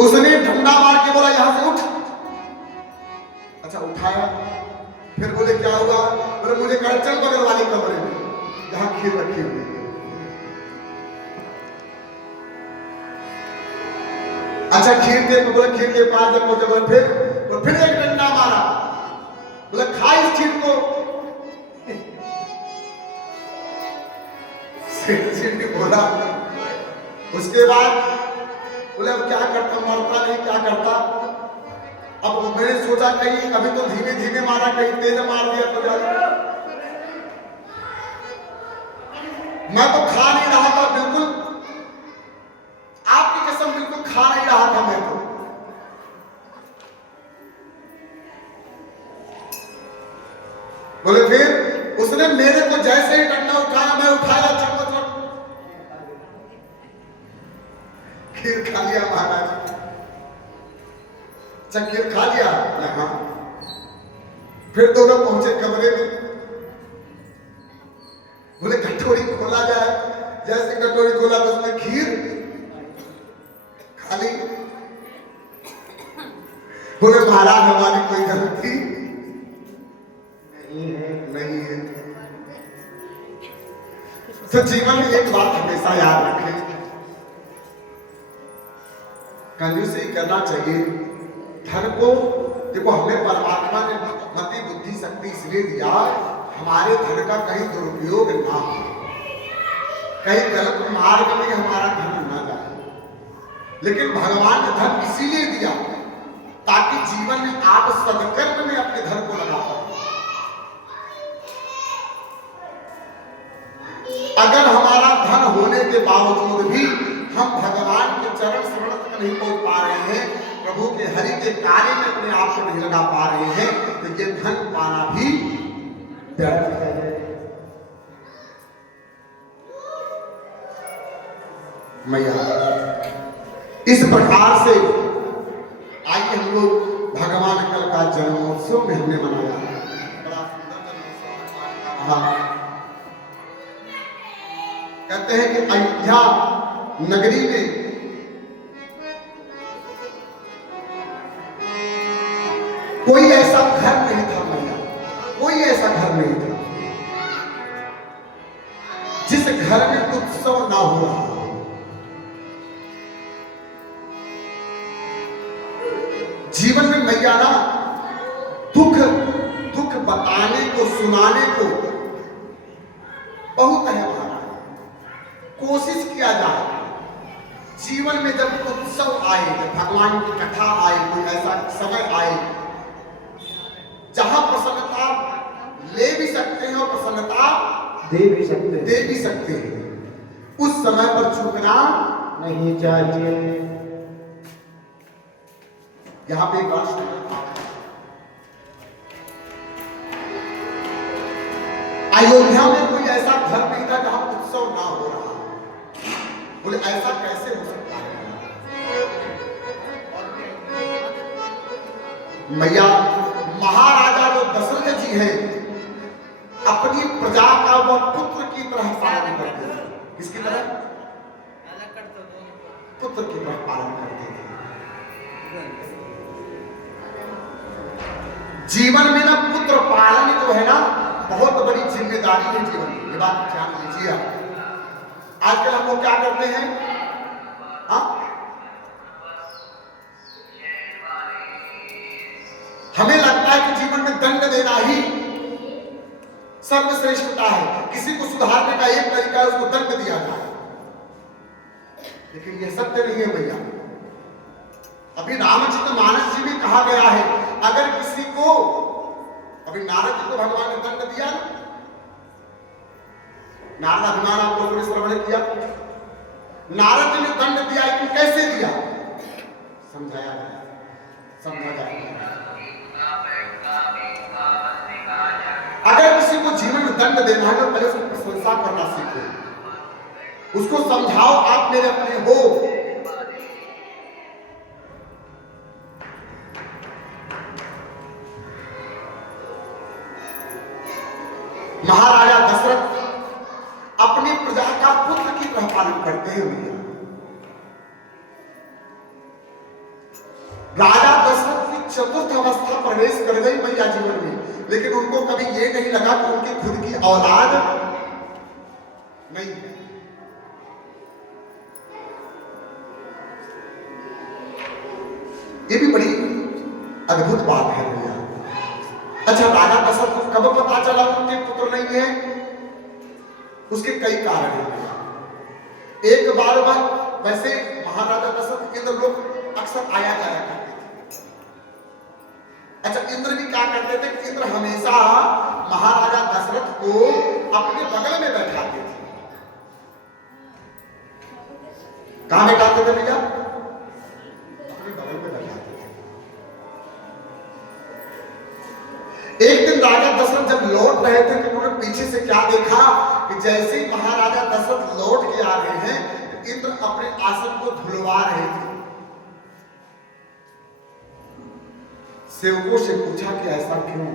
उसने डंडा मार के बोला यहां से उठ। अच्छा उठाया, फिर बोले क्या हुआ? बोले मुझे कहा चल बगल वाले कमरे में जहां खीर रखी हुई है। अच्छा खीर दे तो बोले खीर के पास जब पहुंचे बोले फिर एक डंडा मारा, बोले खा इस खीर को। सेठ ने बोला, उसके बाद बोले अब क्या करता, मरता नहीं क्या करता। अब मैंने सोचा कहीं अभी तो धीमे धीमे मारा, कहीं तेज मार दिया तो ज्यादा। मैं तो खा नहीं रहा था बिल्कुल, आपकी कसम बिल्कुल खा नहीं रहा था मैं तो। बोले फिर उसने मेरे को जैसे ही डंडा उठाया, मैं उठाया चम्मच खीर खा लिया महाराज। अच्छा खीर खा लिया हाँ। फिर दोनों पहुंचे कमरे में, बोले कटोरी खोला जाए। जैसे कटोरी खोला तो उसमें खीर खा ली। बोले महाराज हमारी कोई गलती नहीं है। तो जीवन में एक बात हमेशा याद रखें, कंजूसी करना चाहिए। धन को देखो हमें परमात्मा ने मति बुद्धि शक्ति इसलिए दिया हमारे धन का कहीं दुरुपयोग ना हो, कहीं गलत मार्ग में हमारा धन ना जाए। लेकिन भगवान ने धन इसीलिए दिया ताकि जीवन में आप सदकर्म में अपने धन को लगा पाए। अगर हमारा धन होने के बावजूद भी हम भगवान के चरण शरण तक नहीं पहुंच पा रहे हैं, प्रभु के हरि के कार्य में अपने आप को नहीं लगा पा रहे हैं, तो ये धन पाना भी व्यर्थ है। मैया इस प्रकार से आइए हम लोग भगवान कल का जन्मोत्सव में हमने मनाया, बड़ा सुंदर जन्मोत्सव। हाँ कहते हैं कि अयोध्या नगरी में कोई ऐसा घर नहीं था मैया, कोई ऐसा घर नहीं था जिस घर में उत्सव ना हो रहा हो। जीवन में मैया ना दुख दुख बताने को सुनाने को बहुत है हमारा, कोशिश किया जाए। जीवन में जब उत्सव आए, जब भगवान की कथा आए, कोई ऐसा समय आए जहां प्रसन्नता ले भी सकते हैं और प्रसन्नता दे भी सकते हैं, उस समय पर चूकना नहीं चाहिए। यहां पे एक राष्ट्र अयोध्या में कोई ऐसा घर नहीं था जहां उत्सव ना हो रहा। बोले ऐसा कैसे हो सकता है? मैया महाराजा जो दशरथ जी हैं अपनी प्रजा का वह पुत्र की तरह पालन करते थे। किसकी तरह? पुत्र की तरह पालन करते थे। जीवन में ना पुत्र पालन जो है ना बहुत बड़ी जिम्मेदारी है जीवन में, ये बात ध्यान लीजिए। आजकल हम लोग क्या करते हैं, हाँ हमें लगता है कि जीवन में दंड देना ही सर्वश्रेष्ठता है, किसी को सुधारने का एक तरीका है उसको दंड दिया जाए। लेकिन यह सत्य नहीं है भैया। अभी रामचरितमानस जी में कहा गया है, अगर किसी को, अभी नारद जी को भगवान ने दंड दिया, नारद अभिमान आप लोगों ने श्रवण किया, नारद जी ने दंड दिया, लेकिन कैसे दिया समझाया गया, समझा जाएगा। अगर किसी को जीवन में दंड देना है तो पहले उसकी प्रशंसा करना सीखो, उसको समझाओ आप मेरे अपने हो। महाराजा दशरथ अपनी प्रजा का पुत्र की तरह पालन करते हैं भैया। राजा दशरथ की चतुर्थ अवस्था प्रवेश कर गई मैया जीवन में, लेकिन उनको कभी ये नहीं लगा कि उनकी खुद की औलाद नहीं है। ये भी बड़ी अद्भुत बात है भैया। अच्छा, राजा दशरथ को कब पता चला उनके पुत्र नहीं है? उसके कई कारण हैं। एक बार वैसे महाराजा दशरथ इंद्र लोग अक्सर आया जाया करते थे। अच्छा, इंद्र भी क्या करते थे कि इंद्र हमेशा महाराजा दशरथ को अपने बगल में बैठाते थे। कहां बैठाते थे भैया? अपने बगल में बैठाते थे। एक दिन राजा दशरथ जब लौट रहे थे तो उन्होंने पीछे से क्या देखा कि जैसे ही महाराजा दशरथ लौट के आ रहे हैं, इंद्र अपने आसन को धुलवा रहे थे। सेवकों से पूछा कि ऐसा क्यों?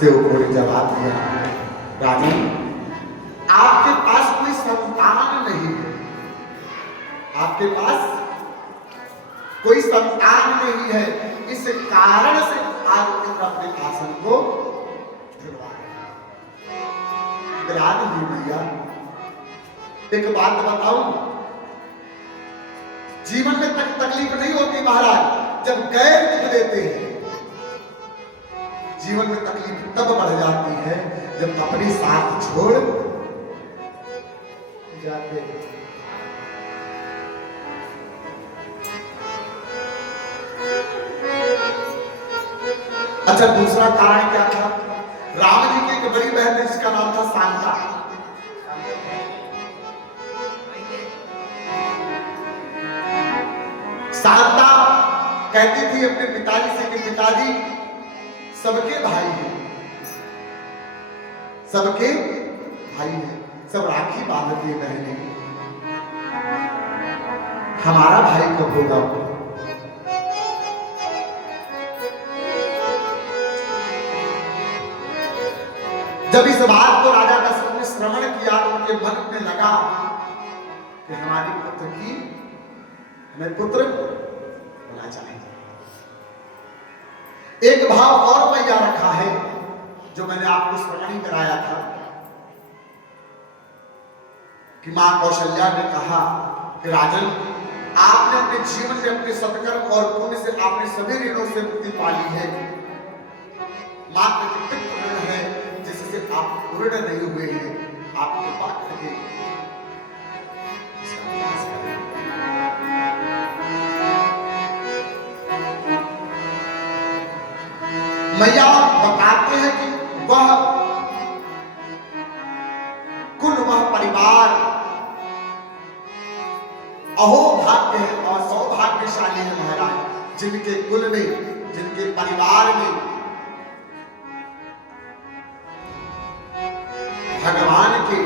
सेवकों ने जवाब दिया, राजन, आपके पास कोई संतान नहीं है, आपके पास कोई संतान नहीं है, इस कारण से आज इंद्र अपने आसन को धुलवा रहे भैया। एक बात बताऊं, जीवन में तकलीफ नहीं होती महाराज जब गैर दुख देते हैं। जीवन में तकलीफ तब बढ़ जाती है जब अपने साथ छोड़ जाते हैं। अच्छा, दूसरा कारण क्या था? राम जी की एक बड़ी बहन थी जिसका नाम था शांता। शांता कहती थी अपने पिताजी से कि पिताजी, सबके भाई हैं, सबके भाई हैं, सब राखी बांधती है बहनें, हमारा भाई कब होगा? जब इस बात को राजा दशरथ ने श्रवण किया तो उनके मन में लगा कि हमारी पुत्र की हमें पुत्र होना चाहिए। एक भाव और मैया रखा है जो मैंने आपको श्रवण ही कराया था कि मां कौशल्या ने कहा कि राजन, आपने अपने जीवन में अपने सत्कर्म और पुण्य से आपने सभी ऋणों से मुक्ति पाली है। मात्र ऋण है जिससे आप पूर्ण नहीं हुए हैं, आप कृपा करके इसका प्रयास करें। मैया बताते हैं कि वह कुल, वह परिवार अहोभाग्य है और सौभाग्यशाली है महाराज, जिनके कुल में, जिनके परिवार में भगवान के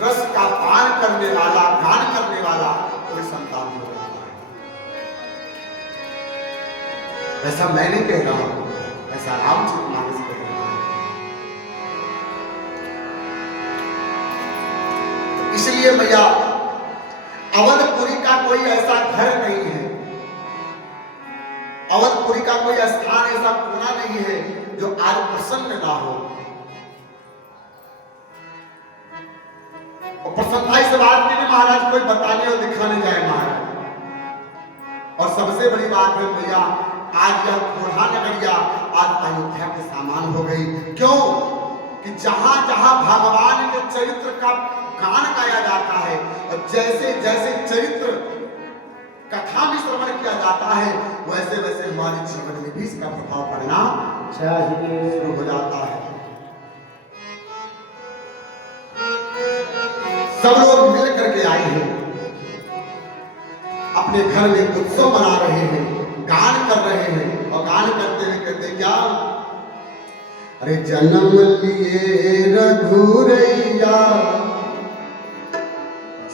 रस का पान करने वाला, गान करने वाला कोई संतान हो रहा है। ऐसा मैं नहीं कह रहा हूं, ऐसा रामचरितमानस कह रहा है। इसलिए मैया, अवधपुरी का कोई ऐसा घर नहीं है, अवधपुरी का कोई स्थान ऐसा कोना नहीं है जो आज प्रसन्न ना हो। और प्रसन्नता इस बात की भी महाराज कोई बताने और दिखाने जाए महाराज। और सबसे बड़ी बात है भैया, आज यह कोढ़ा नगरिया आज अयोध्या के समान हो गई। क्यों? कि जहां जहां भगवान के चरित्र का गान गाया जाता है और जैसे जैसे चरित्र कथा में श्रवण किया जाता है, वैसे वैसे हमारे जीवन में भी इसका प्रभाव पड़ना शुरू हो जाता है। सब लोग मिल करके आए हैं, अपने घर में उत्सव मना रहे हैं, गान कर रहे हैं और गान करते हुए कहते क्या? अरे जन्म लिए रघुरैया,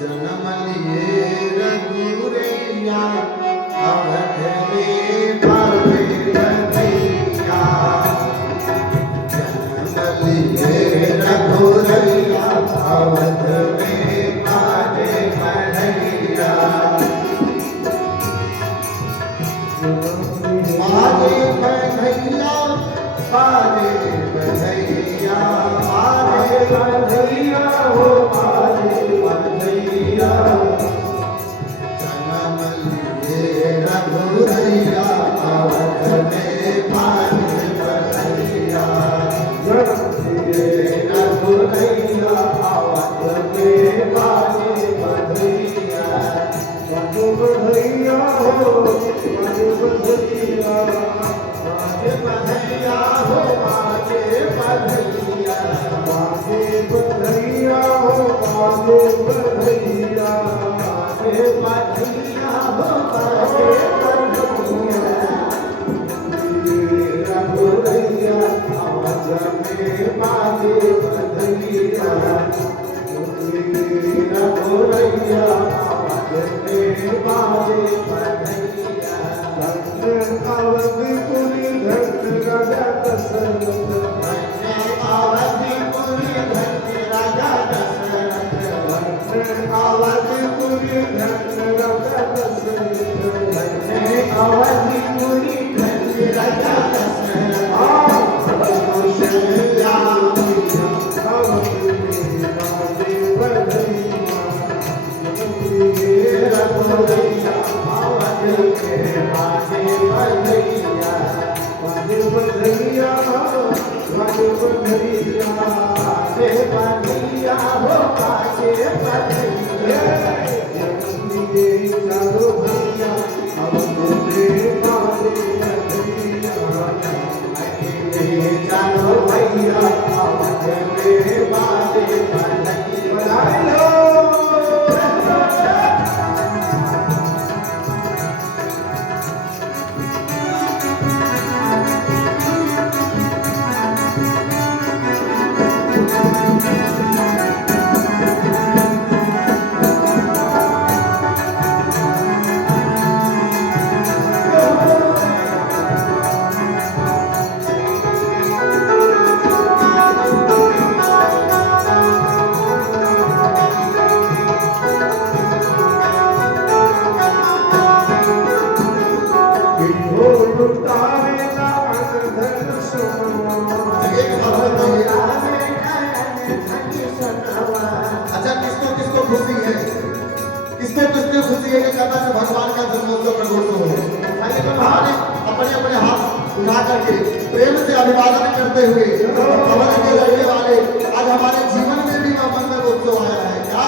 जन्म लिए रघुरैया, अवध में पावे रघुरैया, जन्म लिए रघुरैया, अवध में पावे रघुरैया। बाजे बधैया बाजे बधैया हो बाजे बधैया मेरा भोरैया आवाज में बाजे बधैया मेरा भोरैया आवाज में बाजे बधैया अवधपुरी धन राजा दशरथ अवधपुरी धन राजा दशरथ अवधपुरी धन राजा दशरथ अवधपुरी धन राजा दशरथ कौशल्या बाजे बधैया मेरा भोरैया आवाज में बाजे बधैया बाजे बधैया बाजे बधैया बाजे बधैया हो बाजे बधैया चारो भैया अवध में बाजे बधैया चारो भैया अवध में बाजे बधैया अच्छा, किसको किसको खुशी है, किसको किसको खुशी है कि कथा से भगवान का जन्मोत्सव प्रगोत्सव हो। आइए तो हमारे अपने अपने हाथ उठा करके प्रेम से अभिवादन करते हुए भवन के रहने वाले आज हमारे जीवन में भी मन में उत्सव आया है। क्या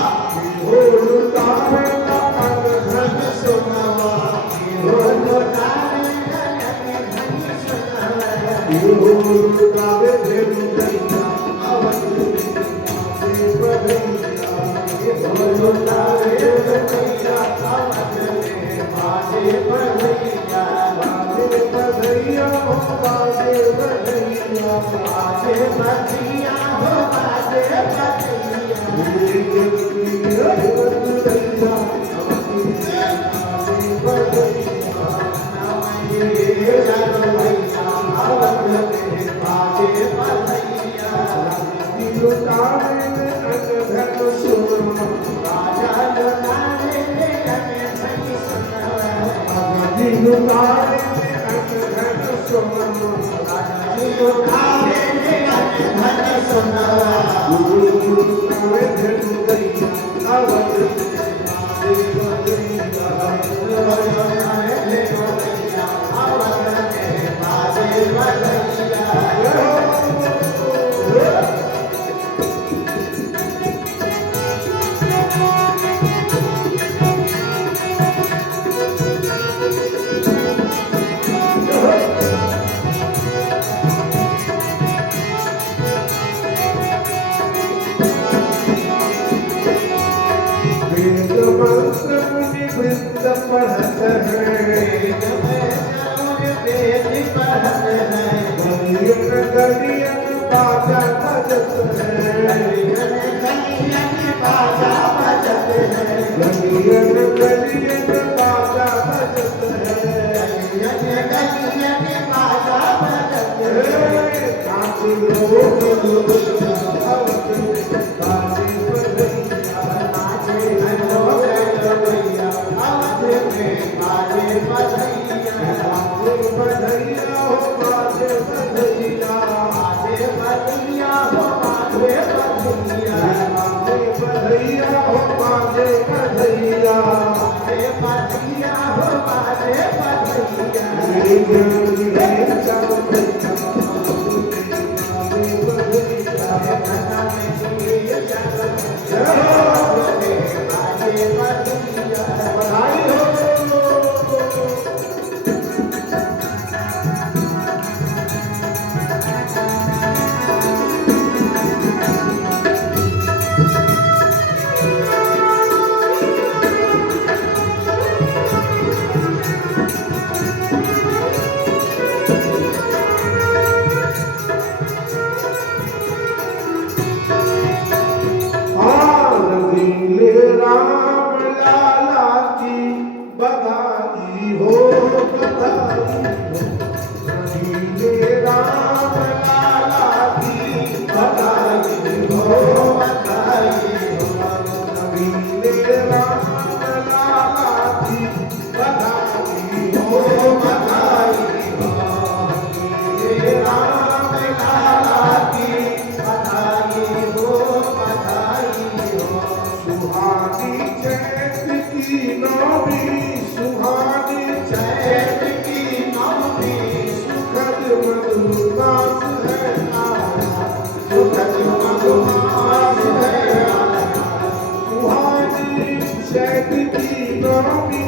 नौमी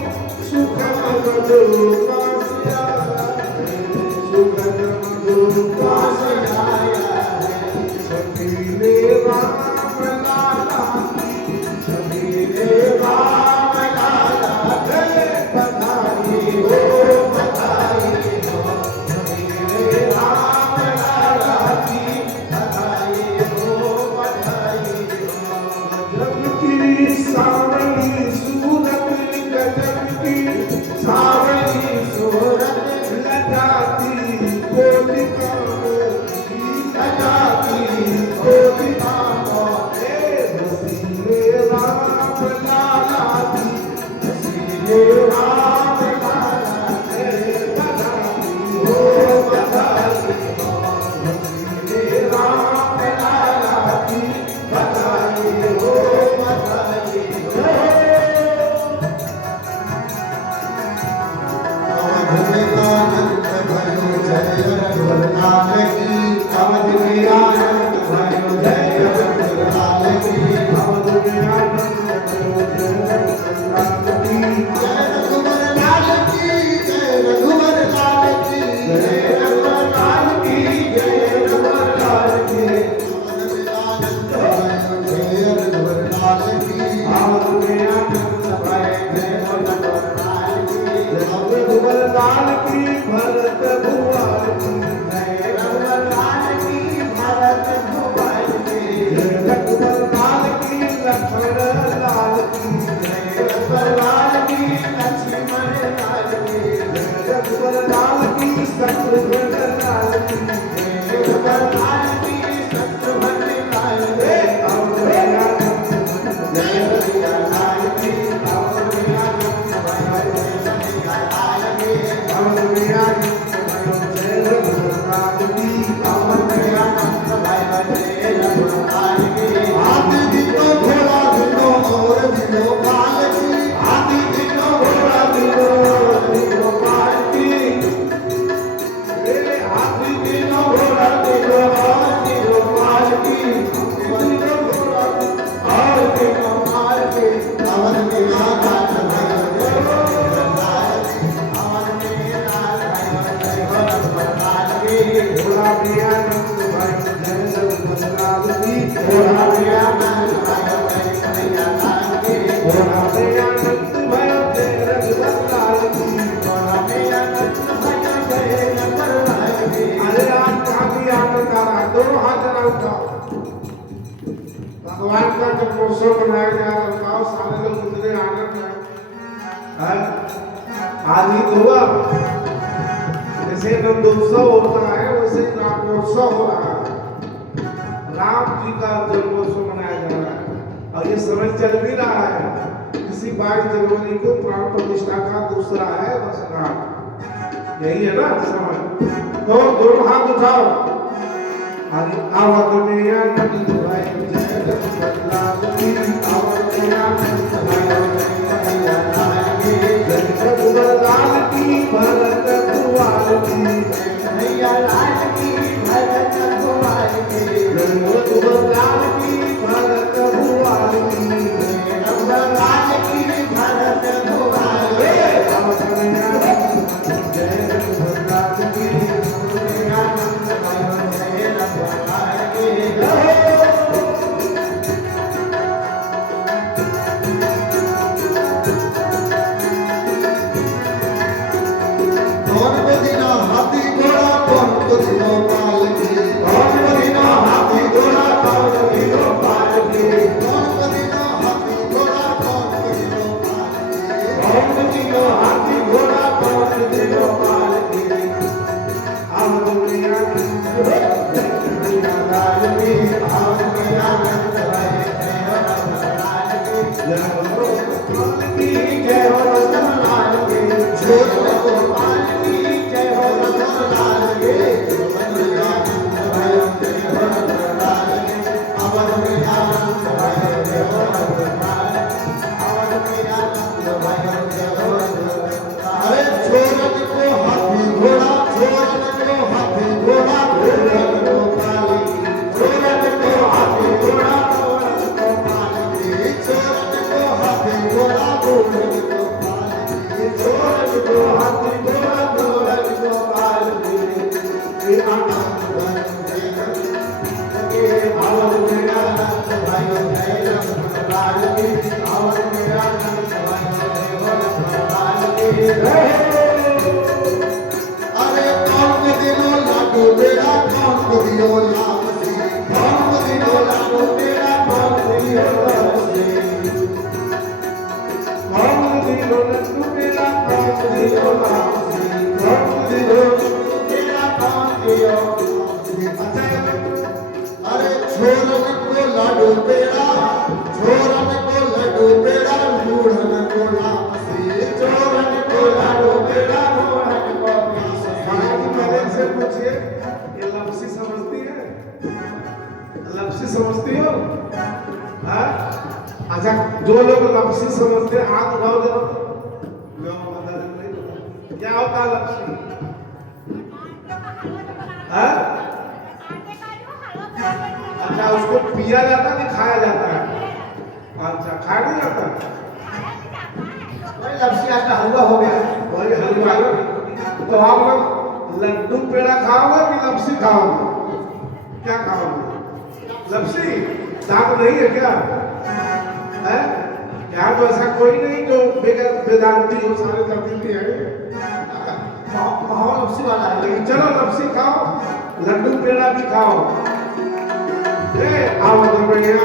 सुखद मधुर पासिया सुखद मधुर पासिया छबीले राम लाला छबीले राम लाला बधाई हो छबीले राम लाला की बधाई हो गजब की सावली सूरत गजब की सावली सूरत लजाती कोटिका लजाती कोटिका हे रसीले राम लाला की रसीले राम लाला हे बधाई हो बधाई हो रसीले राम लाला की बधाई हो बधाई हो अवध में आनंद भयो जय रघुनाथ की अवध में आनंद भयो जय रघुनाथ की अवध में आनंद भयो जय रघुनाथ की जय रघुवर लाल की जय रघुवर लाल की जय रघुवर लाल की जय रघुवर लाल की अवध में आनंद भयो जय रघुवर लाल की अवध में आनंद भयो जय रघुवर लाल की रघुवर लाल की भरत भुवन की जय रघुवर लाल की भरत भुवन की जय रघुवर लाल की लक्ष्मण लाल की जय रघुवर लाल की लक्ष्मण लाल की जय रघुवर लाल की शत्रुघ्न लाल की जय रघुवर लाल की शत्रुघ्न लाल की अवध में आनंद जय रघुवर लाल की अवध में आनंद अवध में आनंद जय रघुवर लाल की अवध में आनंद जय रघुवर लाल की आदि दिनो घोड़ा दिनो और दिनो काल की आदि दिनो घोड़ा दिनो दिनो पाल की आदि दिनो घोड़ा दिनो और दिनो पाल की दिनो घोड़ा और दिनो पाल की अवध में आनंद भयो जय अवध में आनंद जय रघुवर लाल की घोड़ा में आनंद भयो जय रघुवर लाल की घोड़ा में आनंद भयो जय कन्हैया लाल की घोड़ा में आनंद भयो जय रघुवर लाल की घोड़ा में आनंद भयो जय रघुवर लाल की अरे आज काफी आनंद आ रहा है दोनों हाथ जरा उठाओ भगवान का जन्मोत्सव मनाया जा रहा है बताओ सारे लोग कितने आनंद है आज ही तो हुआ जैसे नंदोत्सव होता है वैसे ही रामोत्सव हो रहा है राम जी का जन्मोत्सव मनाया जा रहा है और ये समय चल भी रहा है इसी 22 जनवरी को प्राण प्रतिष्ठा का दूसरा है वर्षगांठ यही है ना समय तो दोनों हाथ उठाओ अरे आवत में आनंद भाई जय रघुवर लाल की आवत में आनंद भाई जय कन्हैया लाल की जय रघुवर लाल की भरत भुवन की जय कन्हैया लाल की भरत भुवन की जय रघुवर लाल की भरत भुवन की जय रघुवर लाल की भरत भुवन की आवत में आनंद जय रघुवर लाल की आवत में आनंद भाई जय रघुवर लाल की कौन को दिना हाथी घोड़ा कौन को दिनो पाल की कौन बनिनो हाथी घोड़ा कौन बनिनो पाल की कौन को दिनो हाथी घोड़ा कौन को दिनो पाल की कौन बनिनो हाथी घोड़ा कौन बनिनो पाल की आवत में आनंद कन्हैया लाल की आवत में आनंद भाई जय रघुवर लाल की जय हो रघुवर लाल की जय हो रघुवर लाल की जय हो रघुवर लाल की अवध में आनंद भयो जय रघुवर लाल की अवध में आनंद भयो जय रघुवर लाल अवध में आनंद भयो जय रघुवर लाल अरे छोरन को हाथी घोड़ा छोरन को हाथी घोड़ा छोरन को पाल की छोरन को हाथी घोड़ा छोरन को हाथी घोड़ा छोरन को सावन में आनंद अरे कौन को दिलो लाडो बेड़ा कौन को दियो लाम सी कौन को दिलो लाडो बेड़ा कौन को दियो लाम सी कौन दिलो लड्डू पेड़ा कौन दिलो लाम सी कौन दिलो लड्डू पेड़ा कौन दियो अरे छोरन को लाडो बेड़ा छोरन को लाडो बेड़ा मूढ़न को लाम सी छोरन को लाडो बेड़ा मूढ़न को लाम सी पहले से पूछिए ये लपसी समझती है लपसी समझती हो हाँ अच्छा जो लोग लपसी समझते हैं हाथ उठाओ जरा क्या होता है लपसी हाँ अच्छा उसको पिया जाता है कि खाया जाता है अच्छा खाया नहीं जाता वही लपसी आज का हलवा हो गया वही हलवा तो आप लोग लड्डू पेड़ा खाओगे कि लपसी खाओगे क्या खाओगे लपसी दांत नहीं है क्या है यहाँ तो ऐसा कोई नहीं जो वेदांती हो सारे तबदीली है माहौल लपसी वाला है लेकिन चलो लपसी खाओ लड्डू पेड़ा भी खाओ आवत बढ़िया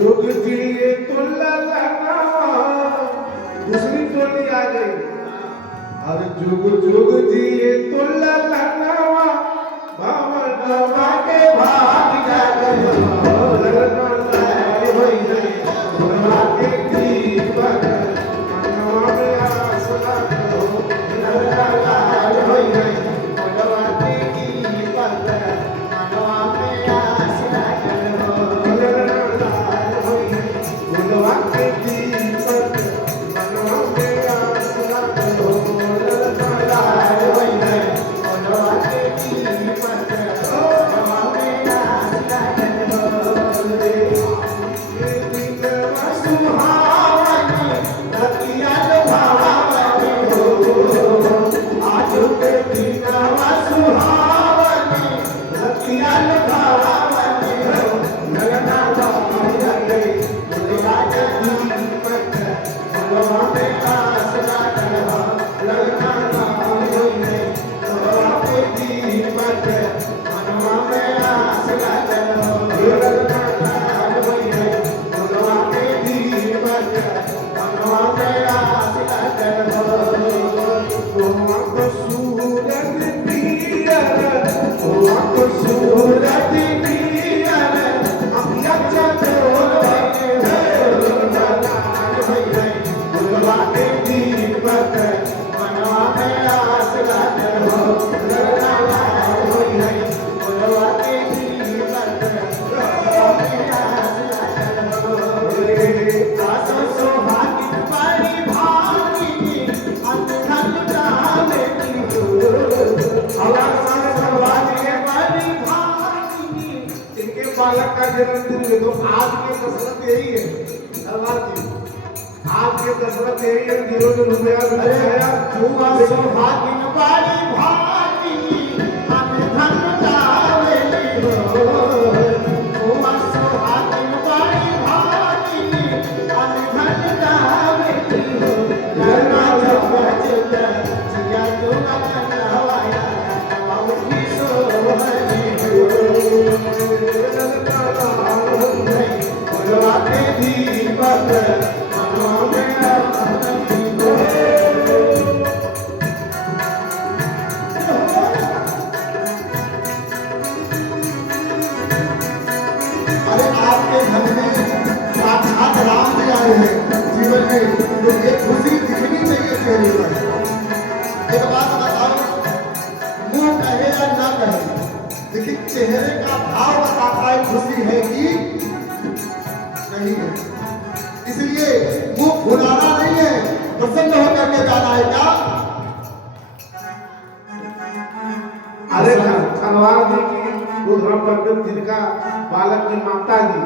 जुग जिए तो दूसरी टोली आ गई अरे जुग जुग जिए तो ललनावा बाबा के भाग जागे ललना होई गई बाबा के दीपक मनवा में आसरा हो ललना होई गई बाबा के दीपक मनवा में आसरा हो ललना होई गई बाबा के दीपक मनवा में आसरा हो ललना होई गई बाबा के दीपक मनवा में आसरा हो बालक का जन्मदिन है तो आज के दशरथ यही है धन्यवाद जी आज के दशरथ यही है जिन्होंने रुपया दिखाया हुआ सौभाग्य वाली भागी हम धन दावेली हो हुआ सौभाग्य वाली भागी हम धन दावेली हो लगा जब जिया तो हवाया बाबू सोहनी तो ये खुशी दिखनी चाहिए चेहरे पर। एक बात बताओ, मुंह कहे या ना कहे, लेकिन चेहरे का भाव बताता है खुशी है कि नहीं है। इसलिए मुंह फुलाना नहीं है, प्रसन्न होकर के जाना है। क्या अरे खनवार जी की बुधराम पंडित जिनका बालक की माता जी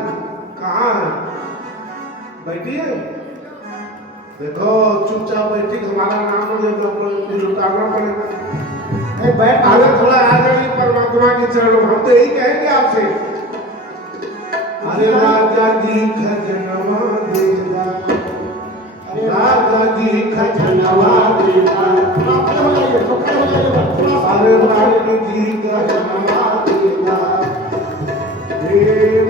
कहाँ है? बैठी है? देखो चुपचाप बैठी, हमारा नाम लुटाना पड़ेगा। बैठ आगे थोड़ा आ जाइए परमात्मा के चरणों में। हम तो यही कहेंगे आपसे, अरे राजा जी खजनवा देगा, राजा जी खजनवा देगा, अरे रानी जी खजनवा देगा, हे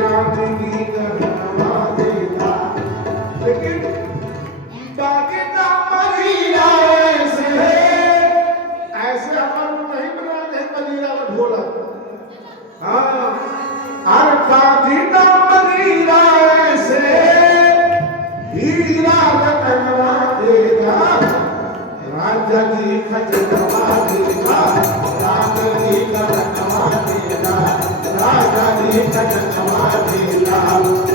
रानी जी खजनवा देगा। लेकिन बाकी मरीरा ऐसे अपन नहीं बना रहे मरीरा में ढोलक। हाँ, अरे बाकी मरीरा ऐसे हीरा रतनवा देगा, राजा जी खजनवा देगा, राजा जी खजनवा देगा, राजा जी खजनवा देगा,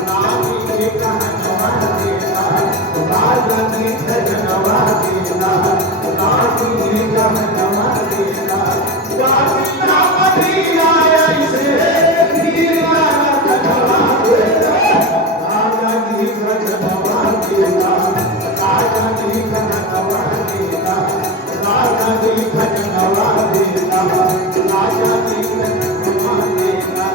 रानी जी खजनवा देगा, राजा जी खजनवा देगा, रानी जी खजनवा देगा। बाकी मरीरा ऐसे हीरा रतनवा देगा, राजा जी खजनवा देगा, राजा जी खजनवा देगा, राजा जी खजनवा देगा, राजा जी खजनवा देगा।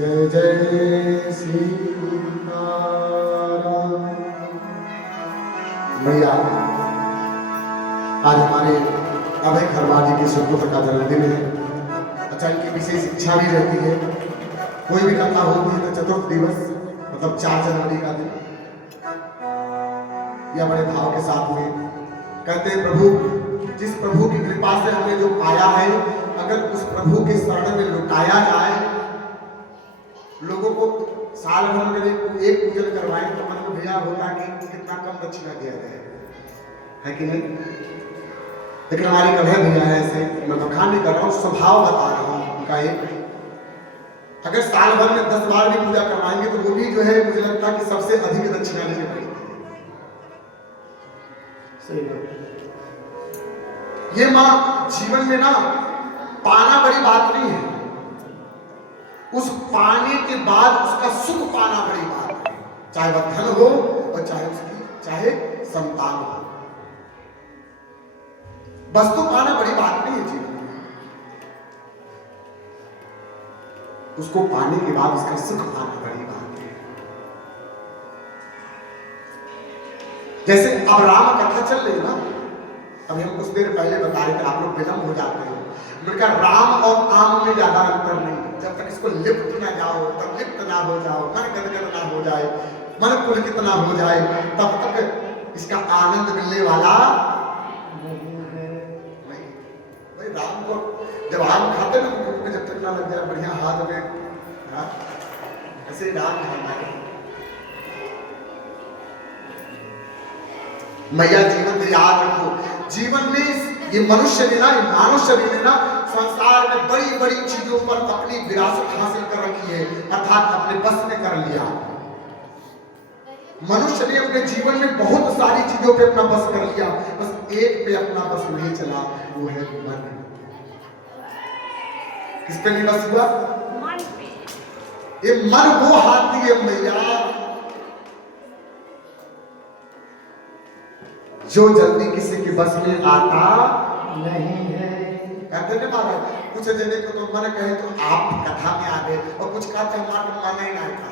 जय जय सीताराम। भैया आज हमारे अभय खरवार जी के सुपुत्र का जन्मदिन है। अच्छा, इनकी विशेष इच्छा भी रहती है, कोई भी कथा होती है तो चतुर्थ दिवस मतलब 4 जनवरी का दिन या बड़े भाव के साथ में कहते हैं, प्रभु जिस प्रभु की कृपा से हमने जो पाया है, अगर उस प्रभु के शरण में लुटाया जाए, लोगों को साल भर में एक पूजन करवाएं तो मन में भैया होता कि कितना कम दक्षिणा दिया जाए, है कि नहीं? लेकिन हमारे कभी भैया ऐसे, मैं बखान नहीं कर रहा हूँ, स्वभाव बता रहा हूँ उनका एक। अगर साल भर में 10 बार भी पूजा करवाएंगे तो वो भी जो है मुझे लगता है कि सबसे अधिक दक्षिणा लेने पड़ेगी। सही बात। ये माँ जीवन में ना पाना बड़ी बात नहीं है, उस पाने के बाद उसका सुख पाना बड़ी बात है, चाहे वह धन हो और चाहे उसकी संतान हो। वस्तु पाना बड़ी बात नहीं है जीवन में, उसको पाने के बाद उसका सुख पाना बड़ी बात है। जैसे अब राम कथा चल रही ना, अभी हम कुछ देर पहले बता रहे थे, आप लोग विलंब हो जाते हो। मैंने कहा राम और आम में ज्यादा अंतर नहीं है। जब तक इसको लिप्त ना जाओ, तब लिप्त ना हो जाओ, मन गदगद ना हो जाए, मन पुलकित ना हो जाए, तब तक इसका आनंद मिलने वाला नहीं। भाई राम को जब आम खाते ना, तो जब तक ना लग जाए बढ़िया हाथ में, ऐसे राम खाना है। मैया जीवन में याद रखो, जीवन में ये मनुष्य ने ना, मानव शरीर ने ना संसार में बड़ी बड़ी चीजों पर अपनी विरासत हासिल कर रखी है, अर्थात अपने बस में कर लिया। मनुष्य ने अपने जीवन में बहुत सारी चीजों पे अपना बस कर लिया, बस एक पे अपना बस नहीं चला, वो है मन। किस पे नहीं बस हुआ? मन पे। ये मन वो हाथी है मैया जो जल्दी किसी के बस में आता नहीं है। कहते ना महाराज, कुछ जने को तो मन कहे तो आप कथा में आ गए, और कुछ कहते हमारा मन ही ना था।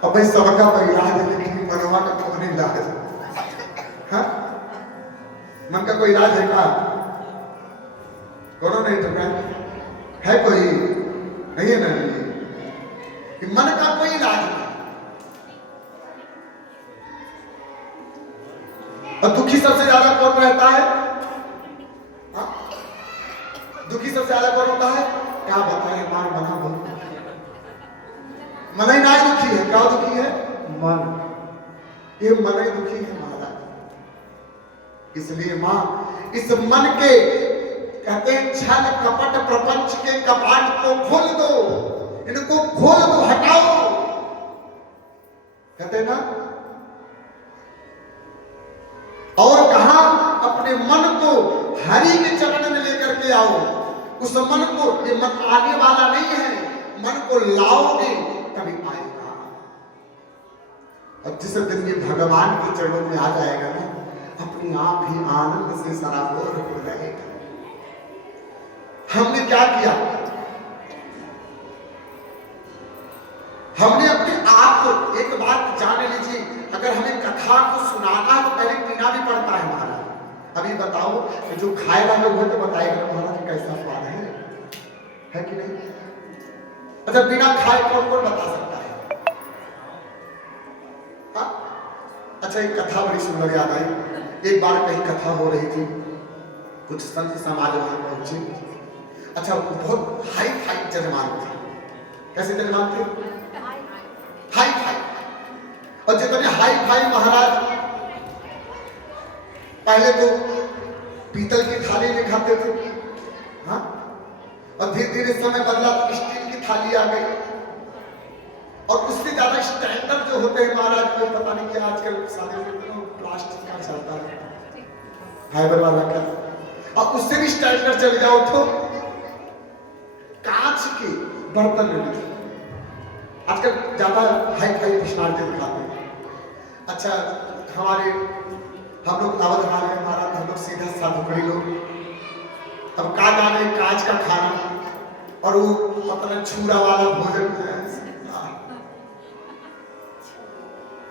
अब भाई सबका परिवार है, लेकिन मनवा का कौन इलाज है? मन का कोई इलाज है क्या? कौन नहीं तो है, कोई नहीं है ना? कि मन का कोई इलाज नहीं। और दुखी सबसे ज्यादा कौन रहता है? हा? दुखी सबसे ज्यादा कौन होता है? क्या बताएं, हमारा मना बहुत मन ही ना दुखी है। क्या दुखी है? मन। ये मन ही दुखी है महाराज। इसलिए मां इस मन के कहते हैं छल कपट प्रपंच के कपाट को खोल दो, इनको खोल दो, हटाओ। कहते हैं ना, और कहा अपने मन को हरि के चरण में लेकर के आओ। उस मन को, ये मन आने वाला नहीं है, मन को लाओगे तभी आएगा। और जिस दिन ये भगवान के चरणों में आ जाएगा ना, अपनी आप ही आनंद से सराबोर हो जाएगा। हमने क्या किया? हमने अपने आप को, एक बात जान लीजिए, अगर हमें कथा को सुनाना है तो पहले पीना भी पड़ता है महाराज। अभी बताओ, जो खाएगा लोग वो तो बताएगा महाराज कैसा स्वाद है कि नहीं? अच्छा, बिना खाए कौन कौन बता सकता है? अच्छा, एक कथा बड़ी सुंदर याद आई। एक बार कहीं कथा हो रही थी, कुछ संत समाज वहां पहुंचे। अच्छा, बहुत हाई फाई जजमान थे। कैसे जजमान थे? Hi fi. और जितने हाई फाई महाराज, पहले तो पीतल की थाली में खाते थे, हाँ, और धीरे धीरे समय बदला तो स्टील की थाली आ गई। और उससे ज्यादा स्टैंडर्ड जो होते हैं महाराज, को पता नहीं क्या आजकल सारे प्लास्टिक का चलता है, फाइबर वाला का। और उससे भी स्टैंडर्ड चले जाओ तो कांच के बर्तन में आजकल ज्यादा हाई फाई पर्सनालिटी दिखाते हैं। अच्छा, हमारे हम लोग दावत हमारे महाराज, हम लोग सीधा साधुकड़ी लोग, अब का जाने कांच का खाना और वो पता छूरा वाला भोजन।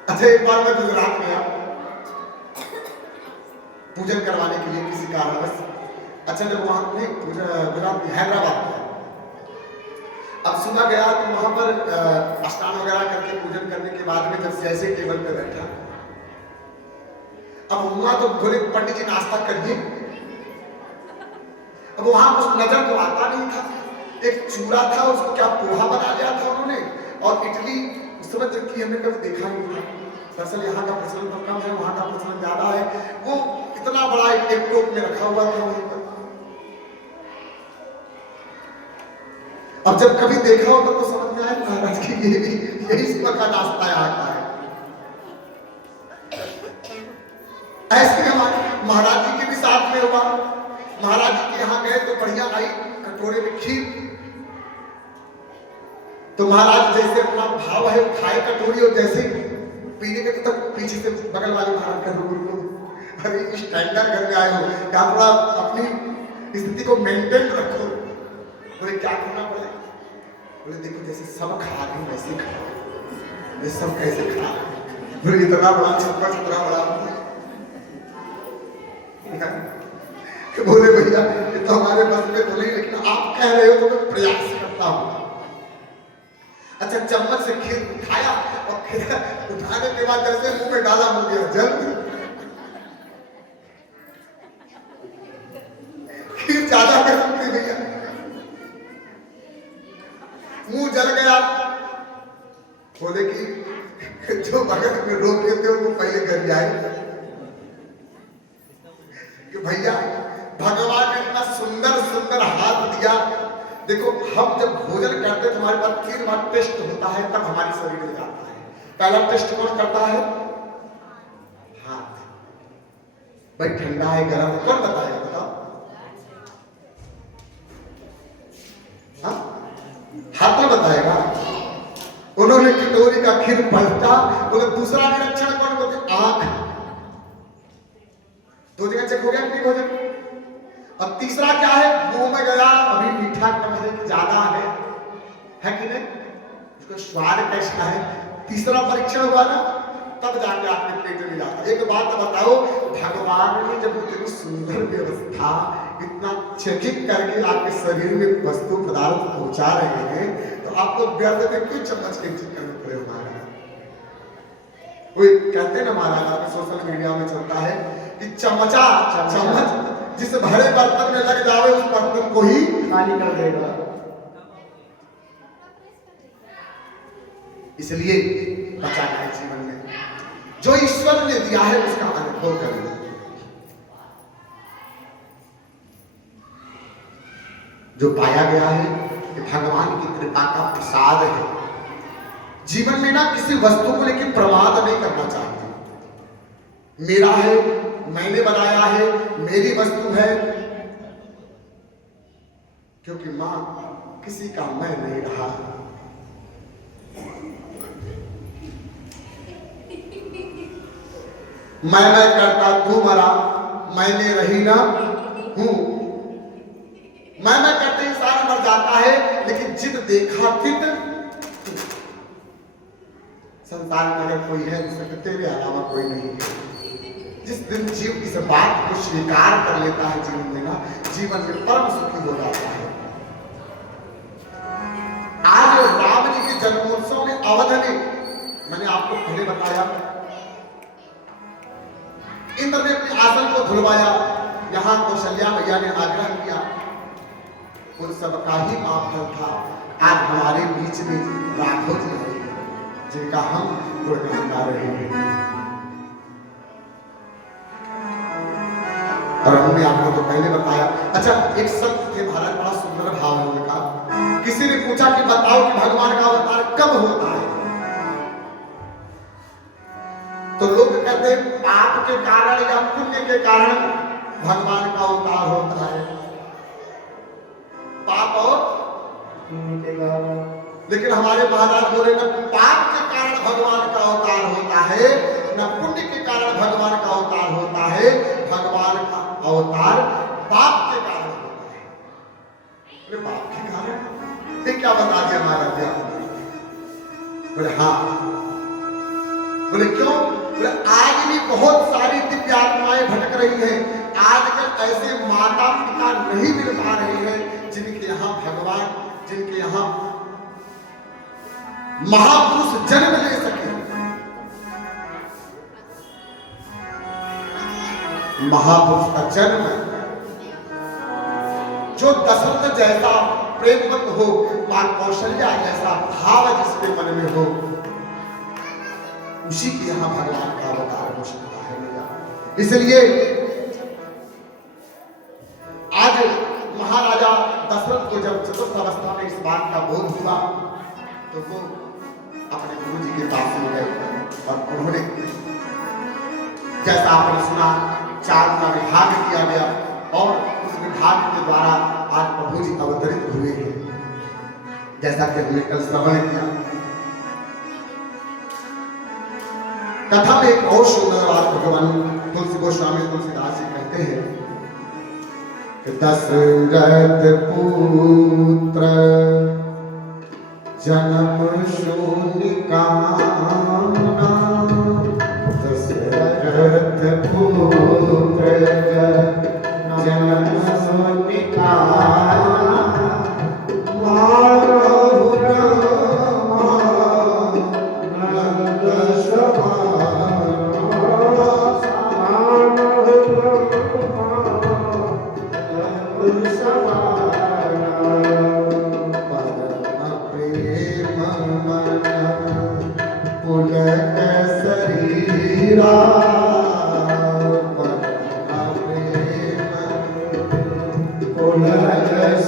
अच्छा, एक बार मैं गुजरात गया पूजन करवाने के लिए किसी कारणवश। अच्छा, जब वहां नहीं गुजरात हैदराबाद गया, अब सुबह गया तो वहां पर स्नान वगैरह करके पूजन करने के बाद में जब जैसे टेबल पे बैठा, अब हुआ तो बोले पंडित जी नाश्ता करिए। अब वहां कुछ नजर तो आता नहीं था। एक चूड़ा था, उसको क्या पोहा बना लिया था उन्होंने, और इडली उस समय तक की हमने कभी देखा नहीं था। दरअसल यहाँ का प्रचलन तो कम है, वहां का प्रचलन ज्यादा है। वो इतना बड़ा एक टोप में रखा हुआ था वहीं पर। अब जब कभी देखा होगा तो समझ में आए महाराज की ये भी यही सुबह का नाश्ता यहाँ का है। ऐसे हमारे महाराज जी के भी साथ में हुआ। महाराज जी के यहाँ गए तो बढ़िया आई कटोरे में खीर, तो महाराज जैसे अपना भाव है खाए कटोरी, और जैसे पीने के तो पीछे से बगल वाले महाराज का रुको अरे स्टैंडर्ड घर में आए हो, क्या थोड़ा अपनी स्थिति को मेंटेन रखो। बोले क्या करना पड़ेगा? बोले देखो जैसे सब खा रहे हैं वैसे खाओ। ये सब कैसे खा रहे हैं? बोले इतना बड़ा छप्पा इतना बड़ा। बोले भैया ये तो हमारे बस में तो नहीं, लेकिन आप कह रहे हो तो मैं प्रयास करता हूँ। अच्छा चम्मच से खीर उठाया और खीर उठाने के बाद जैसे मुंह में डाला मुंह गया जल। खीर ज्यादा गर्म थी भैया, मुंह जल गया। बोले कि जो भगत में रोके थे उनको पहले कर जाए कि भैया भगवान ने इतना सुंदर सुंदर हाथ दिया। देखो हम जब भोजन करते हैं तो हमारे पास 3 बार टेस्ट होता है, तब हमारे शरीर में जाता है। पहला टेस्ट कौन करता है? हाथ। भाई ठंडा है गर्म है कौन बताएगा? बताओ। हाँ? हाथ में बताएगा। उन्होंने कटोरी का खीर पलटा। बोले दूसरा निरीक्षण कौन करते? आंख। 2 जगह चेक हो गया कि भोजन। अब तीसरा क्या है? मुंह में गया, अभी मीठा कम है कि ज्यादा है कि नहीं, उसका स्वाद कैसा है, तीसरा परीक्षण हुआ ना, तब जाके आपके पेट में जाता। एक बात बताओ, भगवान ने जब इतनी सुंदर व्यवस्था इतना चेकिंग करके आपके शरीर में वस्तु पदार्थ पहुंचा रहे हैं, तो आप लोग व्यर्थ में क्यों चम्मच के चक्कर में पड़े हो? कोई कहते हैं ना महाराज, सोशल मीडिया में चलता है कि चम्मच जिस भरे बर्तन में लग जावे उस बर्तन को ही खाली कर देगा। इसलिए बचाना है जीवन में, जो ईश्वर ने दिया है उसका अनुभव करना। जो पाया गया है कि भगवान की कृपा का प्रसाद है। जीवन में ना किसी वस्तु को लेकर प्रमाद नहीं करना चाहिए। मेरा है, मैंने बनाया है, मेरी वस्तु है, क्योंकि मां किसी का मैं नहीं रहा। मैं करता तू मरा, मैंने रही ना हूं। मैं करते इंसान मर जाता है, लेकिन जिद देखा तित। संसार में अगर कोई है जिसके तेरे अलावा कोई नहीं है। जिस दिन जीव इस बात को स्वीकार कर लेता है जीवन में ना, जीवन में परम सुखी हो जाता है। आज राम जी के जन्मोत्सव में अवध में, मैंने आपको पहले बताया, इंद्र ने अपने आसन को धुलवाया। यहां कौशल्या मैया ने आग्रह किया, उन सबका ही माफल था। आज हमारे बीच में राघव जी हैं जिनका हम गुणगान गा रहे हैं। और हमने आपको तो पहले बताया। अच्छा एक संत थे महाराज, बड़ा सुंदर भाव है उनका। किसी ने पूछा कि बताओ कि भगवान का अवतार कब होता है? तो लोग कहते हैं पाप के कारण या पुण्य के कारण भगवान का अवतार होता है। पाप और पुण्य के कारण। लेकिन हमारे महाराज बोले न पाप के कारण भगवान का अवतार होता है, न पुण्य के कारण भगवान का अवतार होता है। भगवान का अवतार पाप के कारण होता है। बोले पाप के कारण? ये क्या बता दिया महाराज जी आपने? बोले हाँ। बोले क्यों? बोले आज भी बहुत सारी दिव्य आत्माएं भटक रही हैं। आजकल ऐसे माता पिता नहीं मिल पा रहे हैं जिनके यहाँ भगवान, जिनके यहाँ महापुरुष जन्म ले सके। महापुरुष का जन्म जो दशरथ जैसा प्रेमवंत हो, मां कौशल्या जैसा भाव जिसके मन में हो, उसी के यहां भगवान का अवतार हो सकता है। इसलिए आज महाराजा दशरथ को जब चतुर्थ अवस्था में इस बात का बोध हुआ तो वो अपने गुरु जी के पास में गए और उन्होंने, जैसा आपने सुना, 4 का विभाग किया गया और उस विभाग के द्वारा आज प्रभु जी अवतरित हुए हैं, जैसा कि हमने कल श्रवण किया। कथा में एक और सुंदर बात भगवान तुलसी गोस्वामी तुलसीदास जी कहते हैं कि दशरथ पुत्र जन्म शून्य कामना, दशरथ पुत्र जन्म शून्य कामना, मानव ब्रह्मा नंद शरीरा, पुलक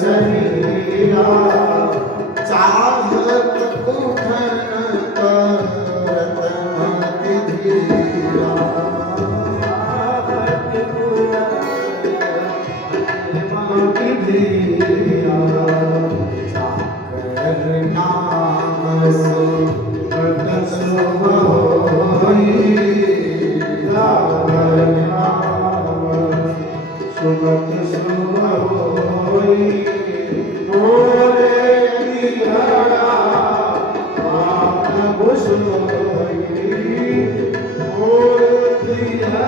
शरीरा, चाहत उठन करत मति धीरा, मति धीरा, चाकर नाम सुगत सोई, चाकर नाम सुगत सोई, मोरे दिहरा आप सोई, मोरे दिहरा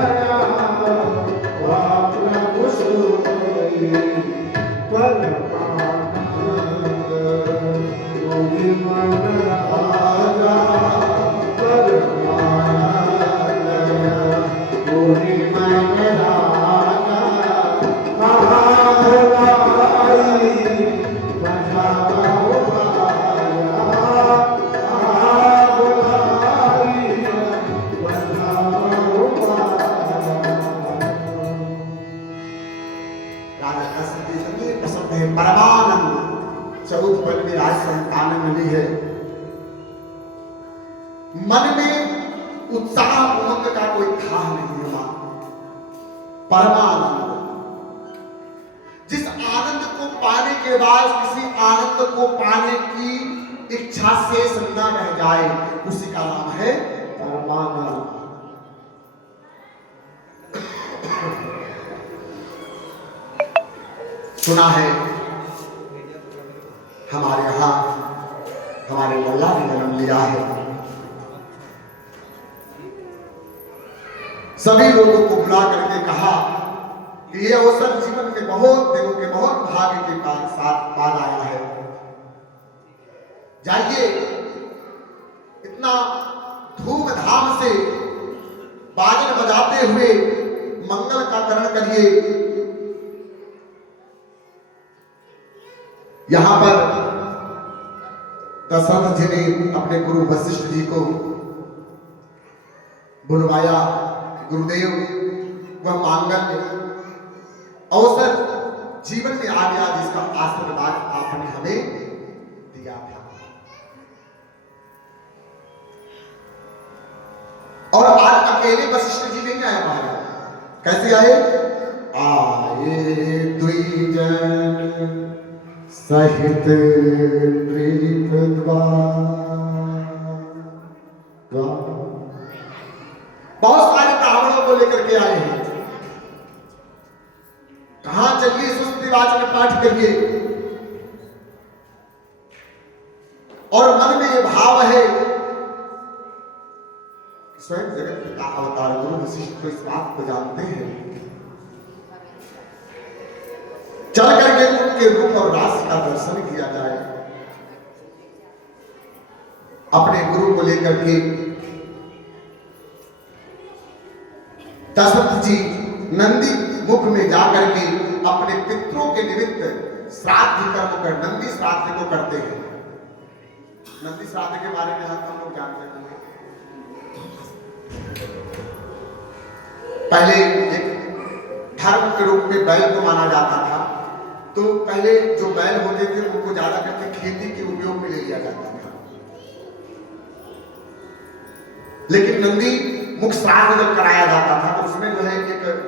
आप सोई, परमानंद योगी मन राजा, परमानंद योगी मन राजा, महालाई बजाओ बाजा, महालाई बजाओ बाजा। राजा दशरथ जी संगीत पसंद है, परमानंद 14 पद में राज संतान मिली है। मन में उत्साह उमंग का कोई था नहीं हुआ, परमानंद। जिस आनंद को पाने के बाद किसी आनंद को पाने की इच्छा शेष न रह जाए, उसी का नाम है परमानंद। सुना है हमारे यहां हमारे लल्ला ने जन्म लिया है। सभी लोगों को बुला करके कहा कि ये अवसर जीवन के बहुत दिनों के बहुत भाग्य के साथ बाद आया है। जाइए इतना धूमधाम से बाजन बजाते हुए मंगल का करण करिए। यहां पर दशरथ जी ने अपने गुरु वशिष्ठ जी को बुलवाया। गुरुदेव वह मांगल्य अवसर जीवन में आ गया जिसका आशीर्वाद आपने हमें दिया था, और आज अकेले वशिष्ठ जी नहीं आए बाहर। कैसे आए? आए द्विजन सहित बहुत सारे ब्राह्मणों को लेकर के आए हैं। कहां चलिए सुस्ति वाचन पाठ करिए, और मन में ये भाव है स्वयं जगत पिता अवतार गुरु वशिष्ठ तो इस बात को जानते हैं। चल करके उनके रूप और रास का दर्शन किया जाए। अपने गुरु को लेकर के दशरथ जी नंदी मुख में जाकर के अपने पितरों के निमित्त श्राद्ध कर्म कर नंदी श्राद्ध को करते हैं। नंदी श्राद्ध के बारे में हम लोग जानते हैं। पहले एक धर्म के रूप में बैल को माना जाता था, तो पहले जो बैल होते थे उनको ज्यादा करके खेती के उपयोग में ले लिया जाता था। लेकिन नंदी मुख श्राद्ध जब कराया जाता था तो उसमें जो है एक